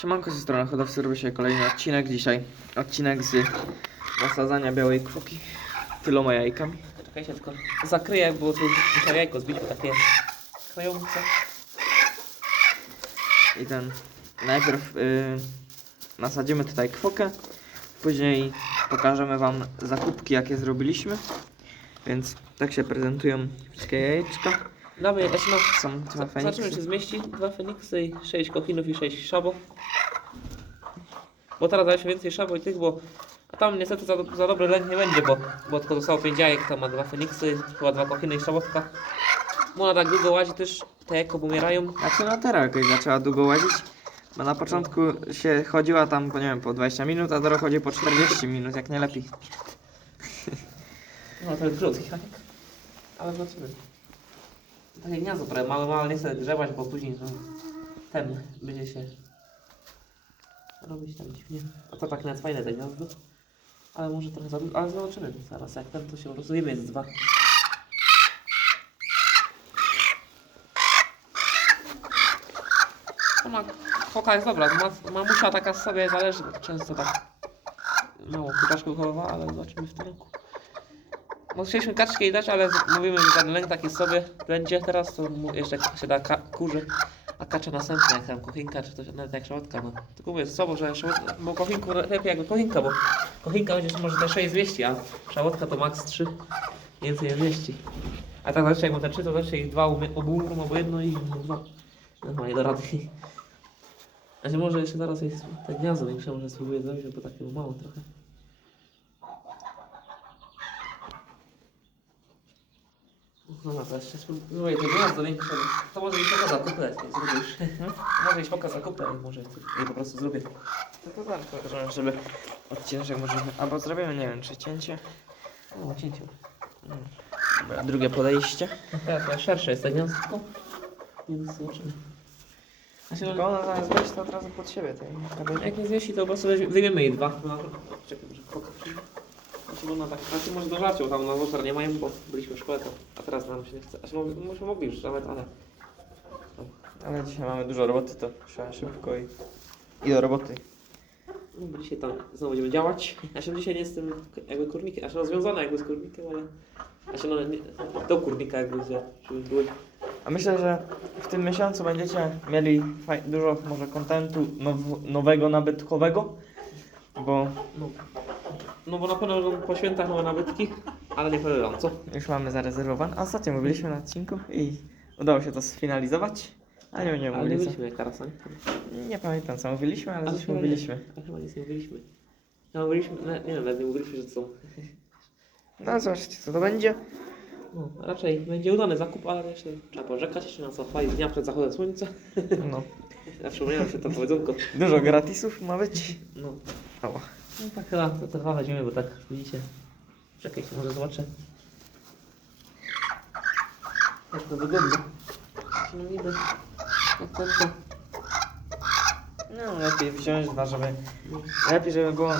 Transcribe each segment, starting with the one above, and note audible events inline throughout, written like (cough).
Siemanko ze strony hodowcy robi się kolejny odcinek dzisiaj. Odcinek z nasadzania białej kwoki tyloma jajkami. Czekajcie, tylko zakryję, bo tu muszę jajko zbić, bo takie klejące. I ten najpierw y, nasadzimy tutaj kwokę, później pokażemy wam zakupki jakie zrobiliśmy. Więc tak się prezentują wszystkie jajeczka. Damy, no, Są dwa zobaczymy feniksy. czy zmieści dwa feniksy i sześć kochinów i sześć szabo. Bo teraz daje się więcej szabo i tych, bo a tam niestety za, za dobry lęk nie będzie, bo, bo tylko zostało pięć jajek, tam ma dwa feniksy, chyba dwa kochiny i szabotka. Bo ona tak długo łazi też, te jajko pomierają. Znaczy no teraz jakoś zaczęła długo łazić. Bo na początku się chodziła tam, po, nie wiem, po 20 minut, a teraz chodzi po 40 minut, jak nie lepiej. No to jest krótki jajek. Ale zobaczymy. Takie gniazdo prawie małe, małe, nie chcę grzebać, bo później ten będzie się robić tam dziwnie. A to tak nawet fajne te gniazdo. Ale może trochę za dużo, ale zobaczymy zaraz, jak ten to się rozumie jest dwa. Ona, foka jest dobra, ma, mamusia taka sobie zależy, często tak mało kupaczku chowa, ale zobaczymy w tym roku. No chcieliśmy kaczkę jej dać, ale z- mówimy, że ten lęk taki sobie będzie teraz, to jeszcze się da kurze, a kacza następna, jak tam kochinka, czy coś, nawet jak szałotka, no. Tylko mówię, słabo, że szałotka, bo kochinku lepiej jakby kochinka, bo kochinka będzie może te 6 zwieści, a szałotka to max 3, więcej nie zwieści. A tak zawsze jak ma te 3, to zawsze ich dwa umie- obu umrą, albo jedno i no, dwa. No nie do rady. Znaczy może jeszcze teraz jest te gniazdo większe, może spróbuję zrobić, bo takie mało trochę. No to jeszcze spróbuję to gniazdo większe. To może iść poka zakupę, jak zrobisz. Może iść poka zakupę, może je po prostu zrobię. No to zaraz pokażemy, żeby odcinek możemy, albo zrobimy, nie wiem, czy cięcie, O, cięciu. Dobra, drugie podejście. Teraz ja szersze jest to gniazdko, więc zobaczymy. Znaczy, Tylko no, ona zamiast wejść to od razu pod siebie tej jak nie zwieści, to po prostu wyjmiemy jej dwa. No, czekaj, może poka przyjdzie. Znaczy, ona tak, znaczy może do żarciu, tam na motor nie mają, bo byliśmy w szkole, to, a teraz nam się nie chce. Znaczy, może, może mogli już nawet, ale... Ale dzisiaj mamy dużo roboty, to trzeba szybko i, i do roboty. No, bo dzisiaj tam znowu będziemy działać. Ja się dzisiaj nie jestem jakby kurnikiem, znaczy rozwiązany jakby z kurnikiem, ale... Znaczy no nie, do kurnika jakby, że żeby były... A myślę, że w tym miesiącu będziecie mieli dużo może kontentu now- nowego, nabytkowego, bo No, no bo na pewno będą po świętach nowe nabytki, ale nie powiem wam, co? już mamy zarezerwowane. A ostatnio mówiliśmy na odcinku i udało się to sfinalizować. Ale nie będziemy Ale nie mówili co. byliśmy jak teraz, nie? Nie pamiętam co mówiliśmy, ale coś chyba nie. mówiliśmy. Ale chyba nic nie mówiliśmy. No mówiliśmy, nie wiem, nawet nie mówiliśmy, że są... No zobaczcie co to będzie. No, raczej będzie udany zakup, ale jeszcze trzeba poczekać, jeszcze na co chwalić dnia przed zachodem słońca. No. Ja przypomniałem się to powiedzonko. Dużo gratisów ma być. No. No tak chyba to, to dwa weźmiemy, bo tak widzicie. Czekajcie, może zobaczę. Jak to wygląda. No niby. Jak to, to. No lepiej wziąć dwa, żeby... Lepiej żeby było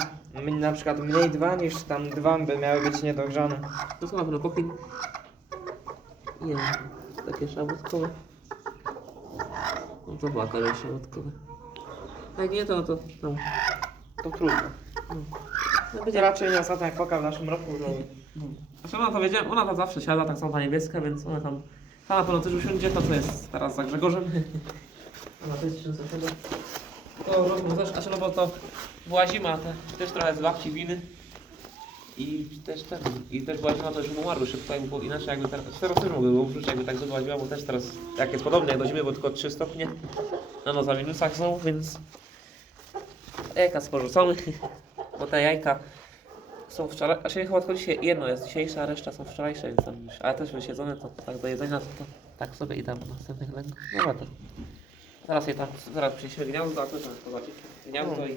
na przykład mniej dwa niż tam dwa by miały być niedogrzane. To są na pewno kokin. Nie takie szabutkowe. No to była kolej szabutkowe. Jak nie, to to, no, To trudno. No Będzie raczej nie ostatnia foka w naszym roku. No. Znaczy ona to wiedziałem, ona to zawsze siada, tak samo ta niebieska, więc ona tam, ta na pewno też usiądzie, to co jest teraz za Grzegorzem. Ona też zasiada. To roku też, znaczy no bo to była zima, te, też trochę z babci winy. I też ten, i też była zima, to już umarły szybko, jakby było inaczej jakby teraz, teraz też mogły było użyć, jakby tak była zima, bo też teraz, jak jest podobnie jak do zimy, bo tylko 3 stopnie, no no za minusach znowu, więc jajka sporzucone, bo te jajka są wczoraj, znaczy chyba tylko dzisiaj jedno jest dzisiejsze, a reszta są wczorajsze, więc tam już, ale też wysiedzone, to tak do jedzenia, to, to tak sobie i tam następnych lęków. Dobra to. Zaraz je tam, zaraz przyjdziemy gniazdo, a to tam zobaczyć. Gniazdo No. i.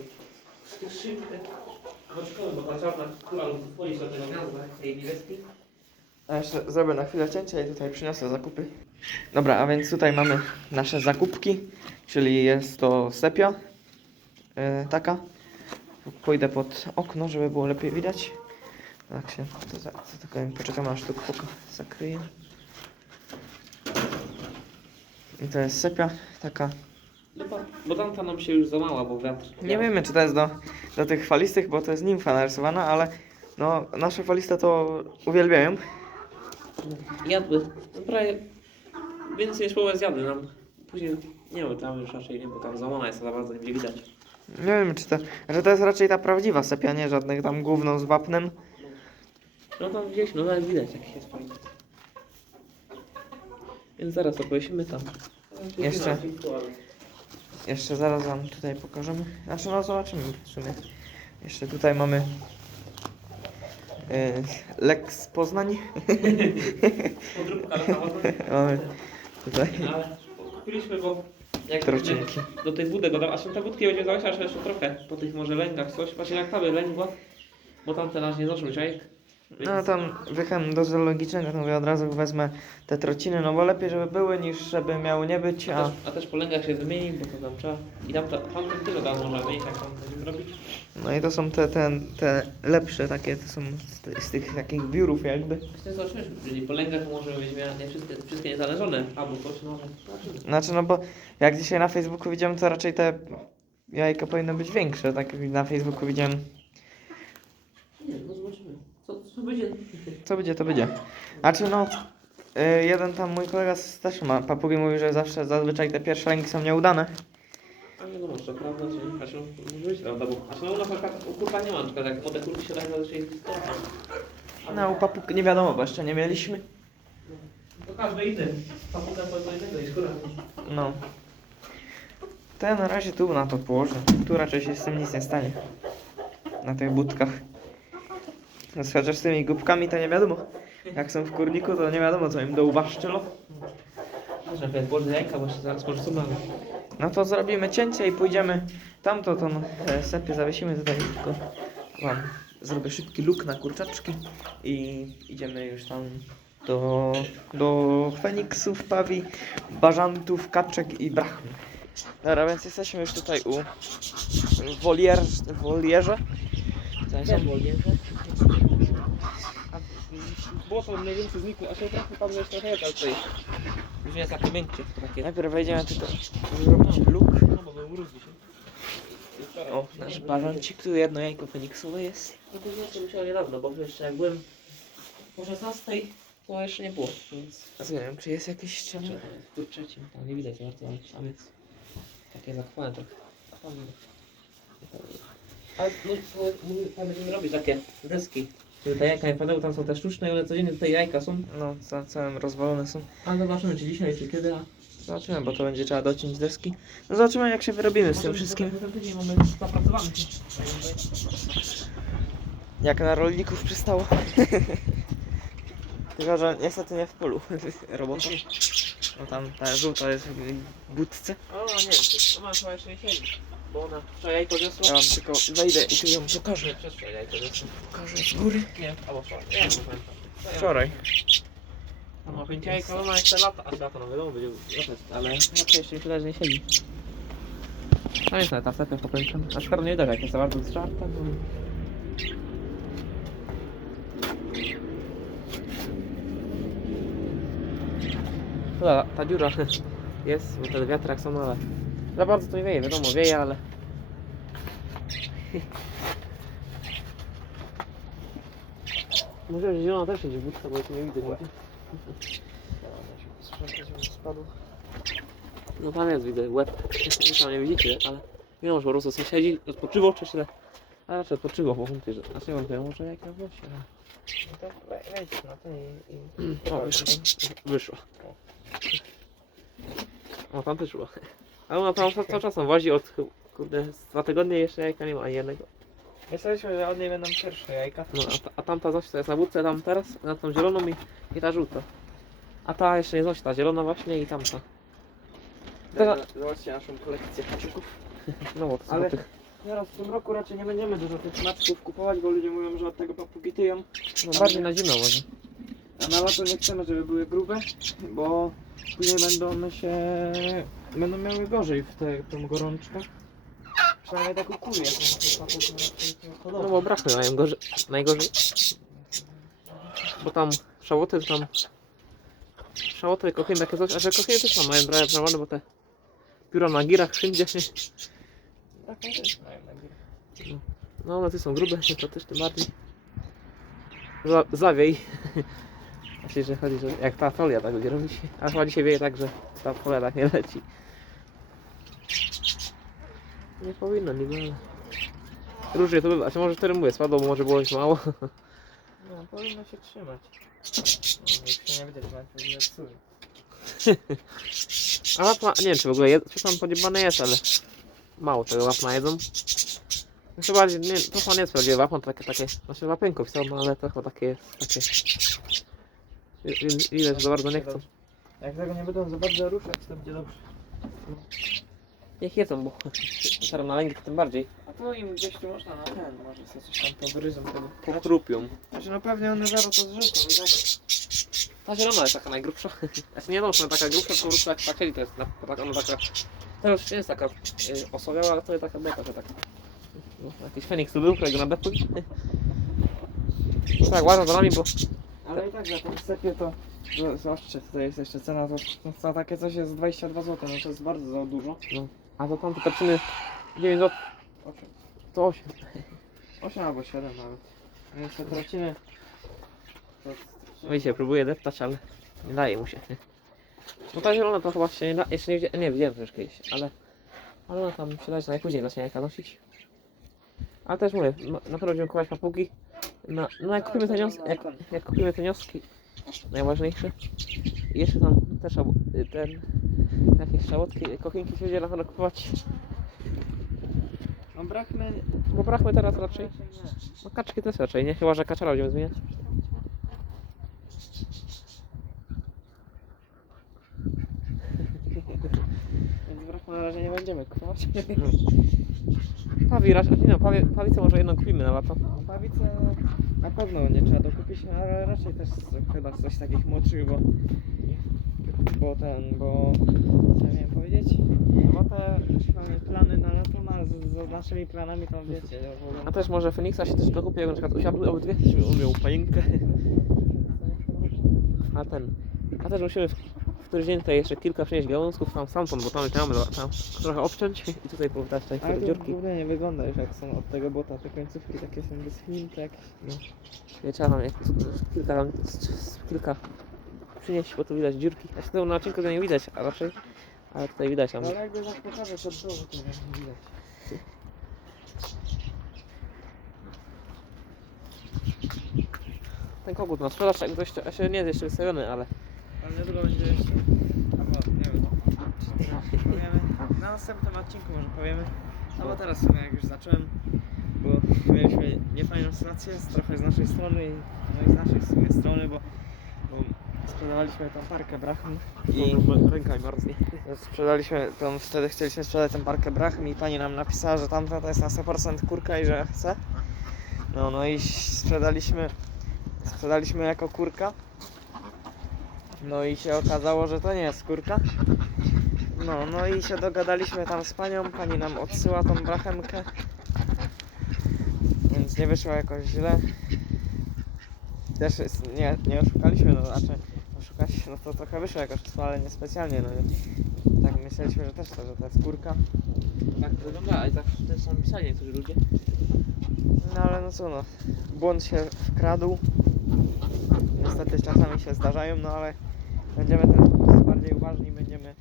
Boczkowy, bo ta czarna kura lubi wchodzić do tego gniazda, tej niebieskiej. A jeszcze zrobię na chwilę cięcie i tutaj przyniosę zakupy. Dobra, a więc tutaj mamy nasze zakupki, czyli jest to sepia, yy, taka. Pójdę pod okno, żeby było lepiej widać. Tak się, to, za- to tylko poczekamy aż tu foka zakryje. I to jest sepia, taka Chyba, bo tamta nam się już zamała, bo wiatr. Nie wiemy, czy to jest do, do tych falistych, bo to jest nimfa narysowana, ale no, nasze faliste to uwielbiają. Jadły. No prawie więcej niż połowę zjadły nam. Później, nie wiem, tam już raczej nie, bo tam załamana jest, to za bardzo nie widać. Nie wiem, czy to, że to jest raczej ta prawdziwa sepia, nie żadnych tam gówno z wapnem. No tam widzieliśmy, no nawet widać jak jest fajnie. Więc zaraz to powiesimy tam. Jeszcze. Jeszcze zaraz wam tutaj pokażemy. Znaczy no zobaczymy w sumie. Jeszcze tutaj mamy yy, Lex Poznań. Podróbka na samochodzie. (laughs) mamy tutaj Ale kupiliśmy, bo jak trocinki. do tej wódy go dał, a są te wódki będzie dawać aż jeszcze trochę, po tych może lęgach coś, właśnie jak ta by lęgła, bo tam teraz nie doszły, czajek. No tam wychem do zoologicznego, to mówię od razu wezmę te trociny, no bo lepiej żeby były niż żeby miały nie być, A a też, a też po lęgach się wymieni, bo to tam trzeba. I tam, ta, tam ten tyle da można wymienić, jak tam będziemy robić. no i to są te, te, te lepsze takie, to są z, z tych takich biurów jakby. Właśnie zobaczymy, jeżeli po lęgach może być nie wszystkie, wszystkie niezależone, albo coś, no ale zobaczymy. Znaczy no bo jak dzisiaj na Facebooku widziałem, to raczej te jajka powinny być większe, tak jak na Facebooku widziałem. Nie, no będzie? Co będzie, to będzie. Znaczy no, y, jeden tam mój kolega z- też ma papugi, mówił, że zawsze zazwyczaj te pierwsze ręki są nieudane. A nie no, może to prawda, czy nie? A się może być prawda, bo a się no u nas na przykład u kurwa nie ma, na przykład jak młode kurki się dają zazwyczaj istotne. No u papug nie wiadomo, bo jeszcze nie mieliśmy. To każdy inny. Papuga to co innego niż kurwa. No. To ja na razie tu na to położę. Tu raczej się z tym nic nie stanie. Na tych budkach. No, chociaż z tymi głupkami to nie wiadomo. Jak są w kurniku, to nie wiadomo co im do uwaszczylo. Może jak głodne jajka, bo jeszcze zaraz porzucimy, ale... No to zrobimy cięcie i pójdziemy tamto, tą e, sepie zawiesimy tutaj tylko wam zrobię szybki luk na kurczaczki i idziemy już tam do, do Feniksów, Pawi, Bażantów, Kaczek i Brachmy. Dobra, więc jesteśmy już tutaj u wolier, wolierze. Tutaj to mniej więcej znikło, a się trochę tam jest trochę jaka tutaj. Już jest takie miękkie, takie... Najpierw wejdziemy tylko zrobić luk. No bo był mróz dzisiaj. O, nasz bażancik, tu jedno jajko feniksowe jest. No to znaczy musiało niedawno, bo jeszcze jak byłem po 16 to jeszcze nie było, więc... Wiem, czy jest jakieś ściany? Tu trzecim, tam nie widać bardzo, ale tam jest takie zakwane trochę. Ale no, to, mówię, tam będziemy robić takie deski. Żeby te jajka nie padały, tam są te sztuczne one codziennie tutaj jajka są. No, za całym rozwalone są. A zobaczymy czy dzisiaj, czy kiedy, a... Zobaczymy, bo to będzie trzeba dociąć deski. No zobaczymy jak się wyrobimy z tym wszystkim. Mamy. Jak na rolników przystało. (laughs) Tylko, że niestety nie w polu (laughs) robota. No tam ta żółta jest w budce. O, nie czy ona chyba jeszcze nie siedzi. Bo ona wczoraj jajko Ja wam tylko wejdę i tu ją pokażę. Przedwczoraj wiosła. Pokażę z góry. Nie, albo wczoraj. Nie, nie pamiętam. Wczoraj. Tam ma pięć jajko, ona jeszcze lata. A lata, no wiadomo, będzie latać, ale raczej jeszcze wydaje, że nie siedzi. Tam jest nawet ta sepia popękana. Na przykład nie widać, jak jest za bardzo zżarta, bo... Ta, ta dziura (laughs) jest, bo te wiatrak są, ale za bardzo to nie wieje, wiadomo, wieje, ale... (laughs) Może zielona też będzie budka, bo tu nie widzę nigdzie. Spadł. No tam jest, widzę, łeb. Wy tam nie widzicie, ale mimo, że po prostu sobie siedzi, odpoczywał czy źle. A raczej odpoczywał, bo wątpię, że... Znaczy nie wątpię, może jak na włosie, ale... No to we- wejdź na to i... i... O, wyszło. Wyszło. O, tam też szło. Ale ona tam cały czas wozi od, kurde, z dwa tygodnie jeszcze jajka nie ma ani jednego. Myśleliśmy, że od niej będą pierwsze jajka. No, a, ta, a tamta Zosia to jest na budce tam teraz, na tą zieloną i, i ta żółta. A ta jeszcze nie Zosia, ta zielona właśnie i tamta. Teraz- Zobaczcie naszą kolekcję haczyków. No bo to są Ale- tych... Teraz w tym roku raczej nie będziemy dużo tych maczków kupować, bo ludzie mówią, że od tego papugi tyją. No bardziej na zimno może. A na lato nie chcemy, żeby były grube, bo później będą one się... będą miały gorzej w tę tą gorączkę. Przynajmniej tak u kury, jak one się papugi raczej to No bo braknie mają gorzej, najgorzej. Bo tam szałoty tam... Szałoty, kochiny takie coś, a że kochiny też tam mają trochę problemy, bo te pióra na girach wszędzie. Tak, też mają na górę. No one tu są grube, to też tym bardziej. Za, zawiej. (laughs) Myślę, że chodzi, że jak ta folia tak będzie robić. A chyba dzisiaj wieje tak, że ta folia tak nie leci. Nie powinno niby, ale... Różnie to bywa. Znaczy może wtedy mówię, spadło, bo może było już mało. No, powinno się trzymać. No, nie będzie trzymać, to będzie psuł. A łapna, nie wiem czy w ogóle tam podziebane jest, ale mało tego łapna jedzą. No Chyba, nie, to chyba nie jest prawdziwe łapno, to takie, takie, znaczy łapynków są, no ale to chyba takie jest, takie... I- i- Widać, że za bardzo nie chcą. Jak tego nie będą za bardzo ruszać, to będzie dobrze. Niech jedzą, bo teraz na lęgi to tym bardziej A to im gdzieś tu można na ten, może sobie coś tam pogryzą tego. pochrupią. Znaczy no pewnie one zaraz to zrzucą i tak. Ta zielona jest taka najgrubsza. (laughs) Znaczy nie no, że taka grubsza, to po prostu jak pakieli to jest na, tak, ona taka... Teraz już nie jest taka y, osobiała, ale to jest taka beka, że tak... No, jakiś Feniks tu był, którego nadepły. (laughs) Tak, łażą za nami, bo Ale i tak za tą sepie to... to- Zobaczcie, tutaj jest jeszcze cena, to, to za takie coś jest 22 zł, no to jest bardzo za dużo. A to tamte perczyny 9 zł, 8. to 8. 8 albo 7 nawet. Więc te traciny... To, Wiecie, próbuję deptać, ale nie daje mu się. No ta zielona to chyba się nie da, jeszcze nie widziałem, nie widziałem już kiedyś, ale... Ale ona tam się da, że najpóźniej zacznie jajka nosić. Ale też mówię, no, na pewno będziemy kupować papugi. No, no jak kupimy te nioski, jak, jak kupimy te nioski, najważniejsze. I jeszcze tam też ten, jakieś szałotki, kochinki się będzie na pewno kupować. No brakmy... Bo brakmy teraz raczej. No kaczki też raczej, nie? Chyba, że kaczora będziemy zmieniać. (laughs) Więc brakmy na razie nie będziemy kupować. No. Pawi, raczej, nie no, pawie, pawicę może jedną kupimy na lato. Pawice na pewno nie trzeba dokupić, no ale raczej też chyba coś takich młodszych, bo bo ten, bo co ja miałem powiedzieć? No bo te mamy plany na lato, z, z naszymi planami to wiecie, A też może Feniksa się też dokupię, na przykład usiadły obydwie, żeby on miał panienkę. A ten, a też musimy w, w któryś dzień tutaj jeszcze kilka przynieść gałązków tam stamtąd, bo tam jeszcze mamy tam trochę obciąć i tutaj powdać tutaj ale te to dziurki. głównie nie wygląda już jak są od tego bota, te końcówki takie są wyschnięte jakieś. No. Nie trzeba tam jak, kilka, tam, kilka przynieść, bo tu widać dziurki. Ja się tego na odcinku to nie widać, a raczej, ale tutaj widać tam. No ale jakby tak pokażę to było, to nie widać. Ten kogut na sprzedaż, jak ktoś, a się nie jest jeszcze wystawiony, ale Ale niedługo będzie jeszcze, albo nie wiem, czy teraz powiemy, na następnym odcinku może powiemy, no bo teraz w sumie jak już zacząłem, bo mieliśmy niefajną sytuację, trochę z naszej strony, i, no i z naszej w sumie strony, bo, bo sprzedawaliśmy tą parkę brachm i ręka marznie. sprzedaliśmy tą, wtedy chcieliśmy sprzedać tą parkę brachm i pani nam napisała, że tamta to jest na 100% kurka i że chce. No, no i sprzedaliśmy, sprzedaliśmy jako kurka. No i się okazało, że to nie jest kurka. No, no i się dogadaliśmy tam z panią, pani nam odsyła tą brachemkę. Więc nie wyszło jakoś źle. Też jest, nie, nie oszukaliśmy, no znaczy oszukać, no to trochę wyszło jakoś, ale nie specjalnie, no nie. Tak myśleliśmy, że też to, że to jest kurka. Tak to wygląda, ale zawsze też są pisali niektórzy ludzie. No ale no co no, błąd się wkradł. Niestety czasami się zdarzają, no ale będziemy teraz po prostu bardziej uważni, będziemy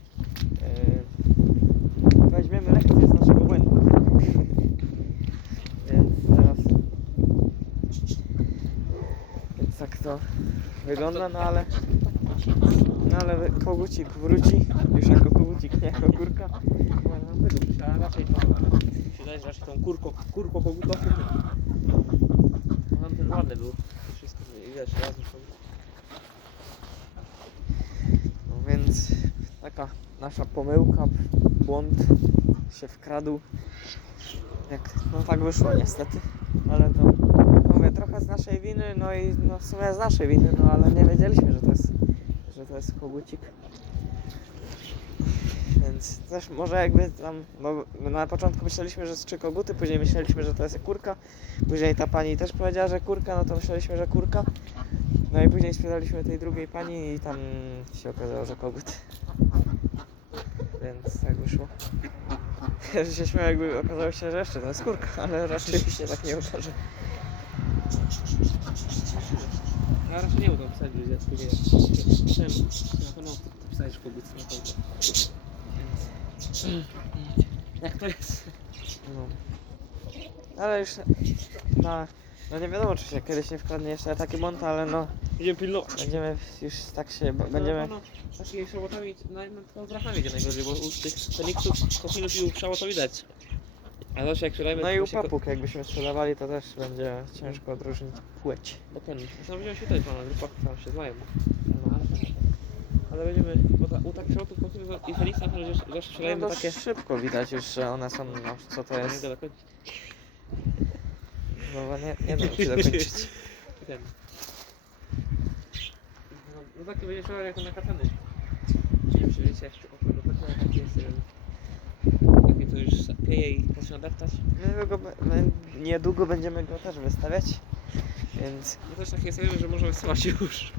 yy, weźmiemy lekcję z naszego błędu. (laughs) Więc teraz więc tak to wygląda, no ale no ale kogucik wróci, już jako kogucik, nie jako kurka. Chyba na tego pisze, a raczej to się że raczej tą kurko, kurko koguto. Nam ten ładny był. Wszystko widać razem są. No więc taka nasza pomyłka, błąd się wkradł. Jak, no tak wyszło niestety, ale to mówię trochę z naszej winy, no i no w sumie z naszej winy, no ale nie wiedzieliśmy, że to jest, że to jest kogucik. Więc też może jakby tam, bo na początku myśleliśmy, że trzy koguty, później myśleliśmy, że to jest kurka, później ta pani też powiedziała, że kurka, no to myśleliśmy, że kurka. No i później sprzedaliśmy tej drugiej pani i tam się okazało, że kogut. więc tak wyszło. Ja się śmiałem, jakby okazało się, że jeszcze to jest skórka, ale raczej się tak nie okaże. Ja raczej nie uda że jest później. Potem na pewno pisać kobiet na pewno. Więc... Jak to jest? No. Ale już na... No nie wiadomo, czy się kiedyś nie wkradnie jeszcze na taki mont, ale no Będziemy pilnować. będziemy już tak się... Będziemy... No, takimi szałotami, no, no to brachami idzie najgorzej, bo u tych Feniksów, kofinów i u szałot to widać. A zawsze jak sprzedajemy... No to i u się ko- papug jakbyśmy sprzedawali, to też będzie ciężko odróżnić płeć. Dokładnie. Widziałem się tutaj pana grupach, tam się znają. No, ale, będziemy, bo ta, u takich szałotów kofinów i Feniksa to zawsze No sprzedajemy to takie... szybko widać już, że one są, no co to Nie jest, dokończyć. no bo nie, nie da się dokończyć. Ten. No, no taki będzie szalał jak na katany. Nie wiem, czy wiecie, jak to do katana taki jest, że... Jakie to już pieje i zaczyna deptać. Niedługo, be- be- niedługo będziemy go też wystawiać, więc No też takie jest, że można wysyłać już.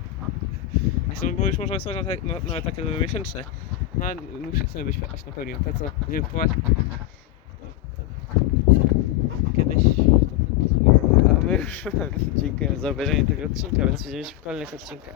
Zresztą, bo już można wysyłać na te, na, nawet takie miesięczne. No, ale musi sobie być aż napełnił. Te co będziemy kupować. Kiedyś. a my już dziękujemy za obejrzenie tego odcinka, więc widzimy się w kolejnych odcinkach.